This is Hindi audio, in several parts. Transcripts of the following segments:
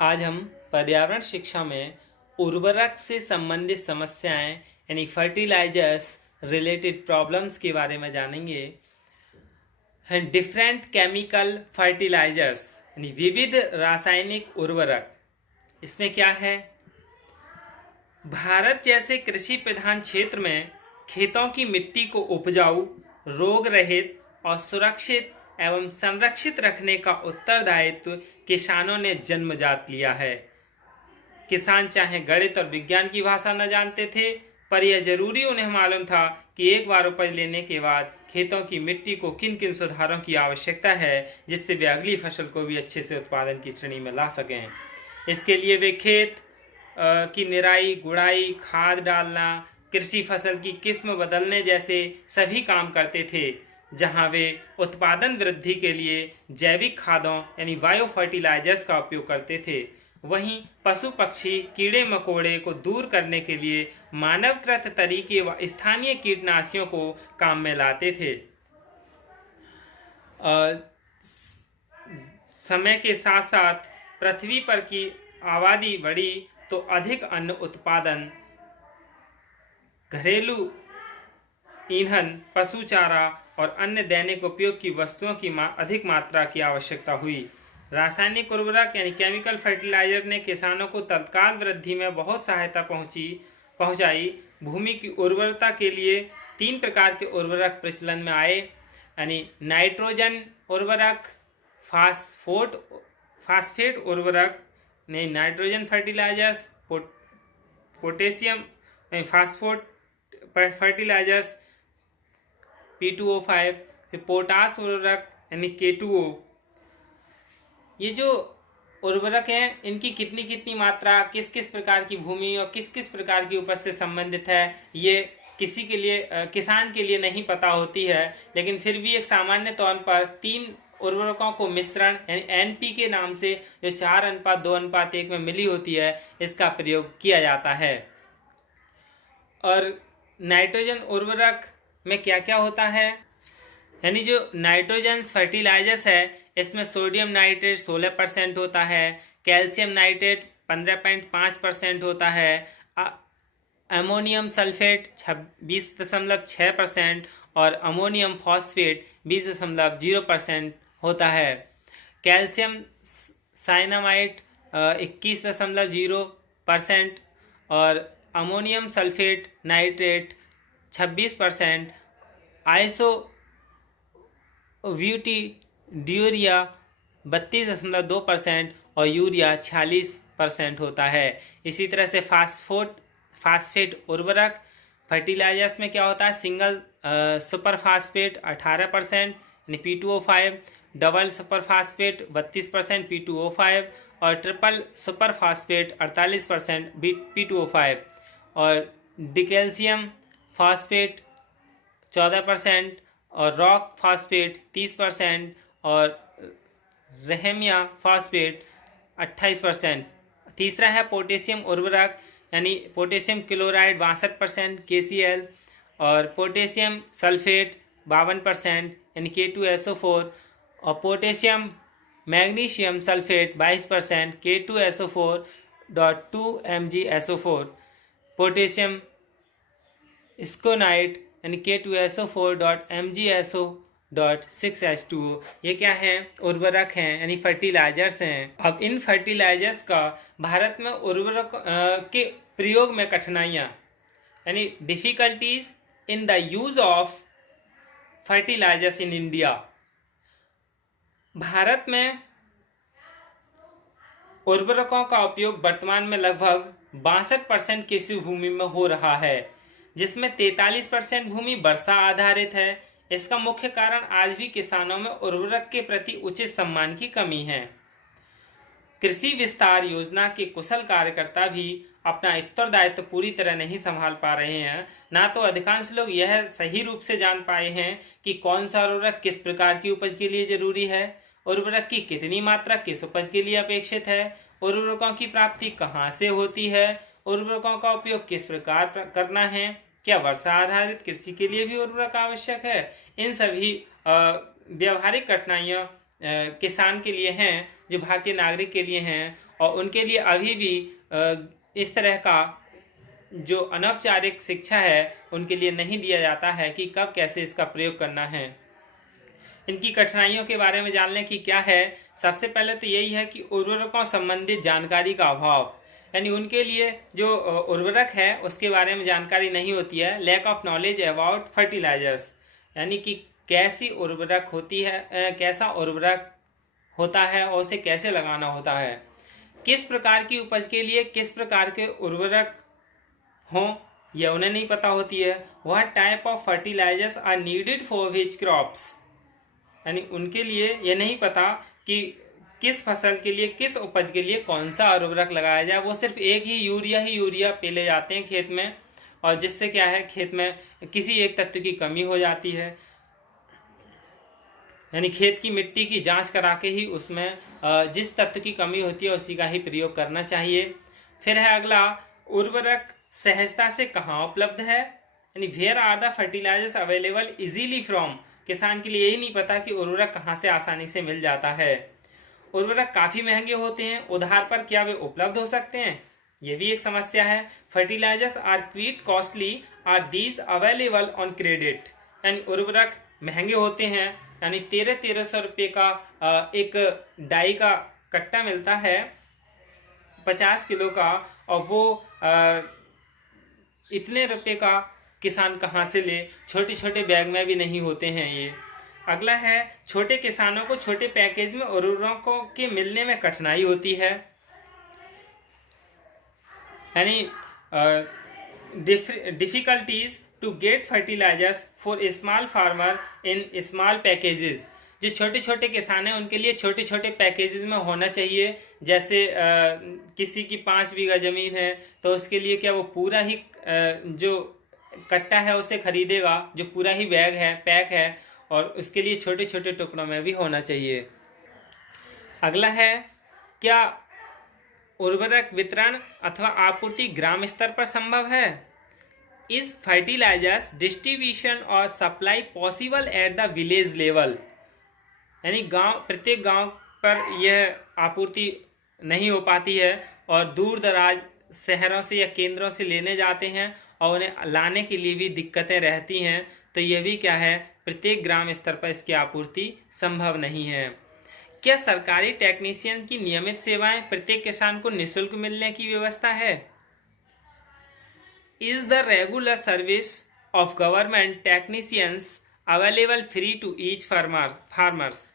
आज हम पर्यावरण शिक्षा में उर्वरक से संबंधित समस्याएं यानी फर्टिलाइजर्स रिलेटेड प्रॉब्लम्स के बारे में जानेंगे। डिफरेंट केमिकल फर्टिलाइजर्स यानी विविध रासायनिक उर्वरक, इसमें क्या है? भारत जैसे कृषि प्रधान क्षेत्र में खेतों की मिट्टी को उपजाऊ, रोग रहित और सुरक्षित एवं संरक्षित रखने का उत्तरदायित्व किसानों ने जन्मजात लिया है। किसान चाहे गणित और विज्ञान की भाषा न जानते थे, पर यह जरूरी उन्हें मालूम था कि एक बार उपज लेने के बाद खेतों की मिट्टी को किन किन सुधारों की आवश्यकता है, जिससे वे अगली फसल को भी अच्छे से उत्पादन की श्रेणी में ला सकें। इसके लिए वे खेत की निराई, गुड़ाई, खाद डालना, कृषि फसल की किस्म बदलने जैसे सभी काम करते थे, जहां वे उत्पादन वृद्धि के लिए जैविक खादों यानी बायो फर्टिलाइजर्स का उपयोग करते थे। वहीं पशु पक्षी, कीड़े मकोड़े को दूर करने के लिए मानवकृत तरीके व स्थानीय कीटनाशियों को काम में लाते थे। समय के साथ साथ पृथ्वी पर की आबादी बढ़ी तो अधिक अन्न उत्पादन, घरेलू ईंधन, पशु चारा और अन्य दैनिक उपयोग की वस्तुओं की अधिक मात्रा की आवश्यकता हुई। रासायनिक उर्वरक यानी केमिकल फर्टिलाइजर ने किसानों को तत्काल वृद्धि में बहुत सहायता पहुंचाई। भूमि की उर्वरता के लिए 3 प्रकार के उर्वरक प्रचलन में आए, यानी नाइट्रोजन उर्वरक, फास्फेट उर्वरक ने nitrogen fertilizers, potassium phosphate fertilizers P2O5, फिर पोटास उर्वरक यानी K2O। ये जो उर्वरक हैं, इनकी कितनी कितनी मात्रा किस किस प्रकार की भूमि और किस किस प्रकार की उपज से संबंधित है, ये किसी के लिए किसान के लिए नहीं पता होती है। लेकिन फिर भी एक सामान्य तौर पर 3 उर्वरकों को मिश्रण यानी NPK नाम से, जो 4:2:1 में मिली होती है, इसका प्रयोग किया जाता है। और नाइट्रोजन उर्वरक में क्या क्या होता है, यानी जो नाइट्रोजन फर्टिलाइजर्स है, इसमें सोडियम नाइट्रेट 16% होता है, कैल्शियम नाइट्रेट 15.5% होता है, अमोनियम सल्फेट 20.6% और अमोनियम फॉस्फेट 20.0% होता है। कैल्शियम साइनामाइड 21.0% और अमोनियम सल्फेट नाइट्रेट 26%, आइसोब्यूटीड्यूरिया 32.2% और यूरिया 46% होता है। इसी तरह से फास्फेट उर्वरक फर्टिलाइजर्स में क्या होता है? सिंगल सुपर फास्फेट 18% यानी P2O5, double super phosphate 32% P2O5 और ट्रिपल सुपर फास्फेट 48% P2O5 और डिकैल्शियम फास्फेट 14% और रॉक फास्फेट 30% और रेहमिया फास्फेट 28%। तीसरा है पोटेशियम उर्वरक यानी पोटेशियम क्लोराइड 62% KCl और पोटेशियम सल्फेट 52% यानी K2SO4 और potassium magnesium sulphate 22% K2SO4.2 MgSO4, potassium schoenite यानी K2SO4.MgSO.6H2O। ये क्या है? उर्वरक हैं यानी फर्टिलाइजर्स हैं। अब इन फर्टिलाइजर्स का भारत में उर्वरक के प्रयोग में कठिनाइयाँ यानी difficulties in the use of fertilisers in India. Bharat में उर्वरकों का उपयोग वर्तमान में लगभग 62% कृषि भूमि में हो रहा है, जिसमें 43% भूमि वर्षा आधारित है। इसका मुख्य कारण आज भी किसानों में उर्वरक के प्रति उचित सम्मान की कमी है। कृषि विस्तार योजना के कुशल कार्यकर्ता भी अपना उत्तरदायित्व पूरी तरह नहीं संभाल पा रहे हैं। ना तो अधिकांश लोग यह सही रूप से जान पाए हैं कि कौन सा उर्वरक किस प्रकार की उपज के लिए जरूरी है, उर्वरक की कितनी मात्रा किस उपज के लिए अपेक्षित है, उर्वरकों की प्राप्ति कहाँ से होती है, उर्वरकों का उपयोग किस प्रकार करना है, क्या वर्षा आधारित कृषि के लिए भी उर्वरक आवश्यक है। इन सभी व्यवहारिक कठिनाइयाँ किसान के लिए हैं, जो भारतीय नागरिक के लिए हैं, और उनके लिए अभी भी इस तरह का जो अनौपचारिक शिक्षा है उनके लिए नहीं दिया जाता है कि कब कैसे इसका प्रयोग करना है। इनकी कठिनाइयों के बारे में जानने की क्या है, सबसे पहले तो यही है कि उर्वरकों संबंधित जानकारी का अभाव, यानी उनके लिए जो उर्वरक है उसके बारे में जानकारी नहीं होती है। Lack of knowledge about fertilisers, यानी कि कैसी उर्वरक होती है, कैसा उर्वरक होता है और उसे कैसे लगाना होता है, किस प्रकार की उपज के लिए किस प्रकार के उर्वरक हों यह उन्हें नहीं पता होती है। वह type of fertilisers are needed for which crops, यानी उनके लिए ये नहीं पता कि किस फसल के लिए किस उपज के लिए कौन सा उर्वरक लगाया जाए। वो सिर्फ एक ही यूरिया पेले जाते हैं खेत में, और जिससे क्या है खेत में किसी एक तत्व की कमी हो जाती है। यानी खेत की मिट्टी की जांच करा के ही उसमें जिस तत्व की कमी होती है उसी का ही प्रयोग करना चाहिए। फिर है अगला, उर्वरक सहजता से कहाँ उपलब्ध है, यानी where are the fertilisers available easily from. किसान के लिए यही नहीं पता कि उर्वरक कहाँ से आसानी से मिल जाता है। उर्वरक काफ़ी महंगे होते हैं, उधार पर क्या वे उपलब्ध हो सकते हैं, ये भी एक समस्या है। Fertilisers are quite costly are these available on credit, यानी उर्वरक महंगे होते हैं, यानी 1300 रुपये का एक डाई का कट्टा मिलता है 50 किलो का, और वो इतने रुपये का किसान कहाँ से ले, छोटे छोटे बैग में भी नहीं होते हैं ये। अगला है, छोटे किसानों को छोटे पैकेज में उर्वरकों के मिलने में कठिनाई होती है, यानी difficulties to get fertilisers for small farmer in small packages. जो छोटे छोटे किसान हैं उनके लिए छोटे छोटे पैकेजेस में होना चाहिए। जैसे किसी की 5 बीघा ज़मीन है तो उसके लिए क्या वो पूरा ही जो कट्टा है उसे खरीदेगा, जो पूरा ही बैग है पैक है, और उसके लिए छोटे छोटे टुकड़ों में भी होना चाहिए। अगला है, क्या उर्वरक वितरण अथवा आपूर्ति ग्राम स्तर पर संभव है। इज फर्टिलाइजर्स डिस्ट्रीब्यूशन और supply possible at the village level, यानी प्रत्येक गांव पर यह आपूर्ति नहीं हो पाती है और दूर दराज शहरों से या केंद्रों से लेने जाते हैं और उन्हें लाने के लिए भी दिक्कतें रहती हैं। तो यह भी क्या है, प्रत्येक ग्राम स्तर पर इसकी आपूर्ति संभव नहीं है। क्या सरकारी टेक्नीशियन की नियमित सेवाएं प्रत्येक किसान को निःशुल्क मिलने की व्यवस्था है। Is the regular service of government technicians available free to each farmers,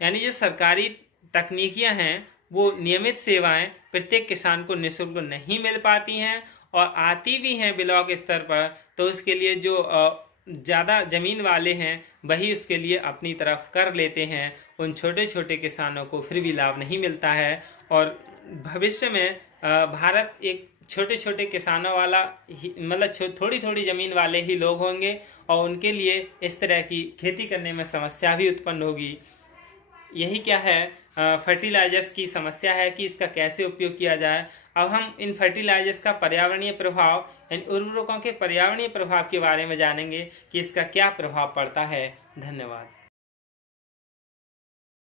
यानी जो सरकारी तकनीकियां हैं वो नियमित सेवाएं प्रत्येक किसान को निःशुल्क नहीं मिल पाती हैं, और आती भी हैं ब्लॉक स्तर पर तो उसके लिए जो ज़्यादा ज़मीन वाले हैं वही उसके लिए अपनी तरफ कर लेते हैं। उन छोटे छोटे किसानों को फिर भी लाभ नहीं मिलता है, और भविष्य में भारत एक छोटे छोटे किसानों वाला मतलब थोड़ी थोड़ी ज़मीन वाले ही लोग होंगे, और उनके लिए इस तरह की खेती करने में समस्या भी उत्पन्न होगी। यही क्या है, फर्टिलाइजर्स की समस्या है कि इसका कैसे उपयोग किया जाए। अब हम इन फर्टिलाइजर्स का पर्यावरणीय प्रभाव, इन उर्वरकों के पर्यावरणीय प्रभाव के बारे में जानेंगे कि इसका क्या प्रभाव पड़ता है। धन्यवाद।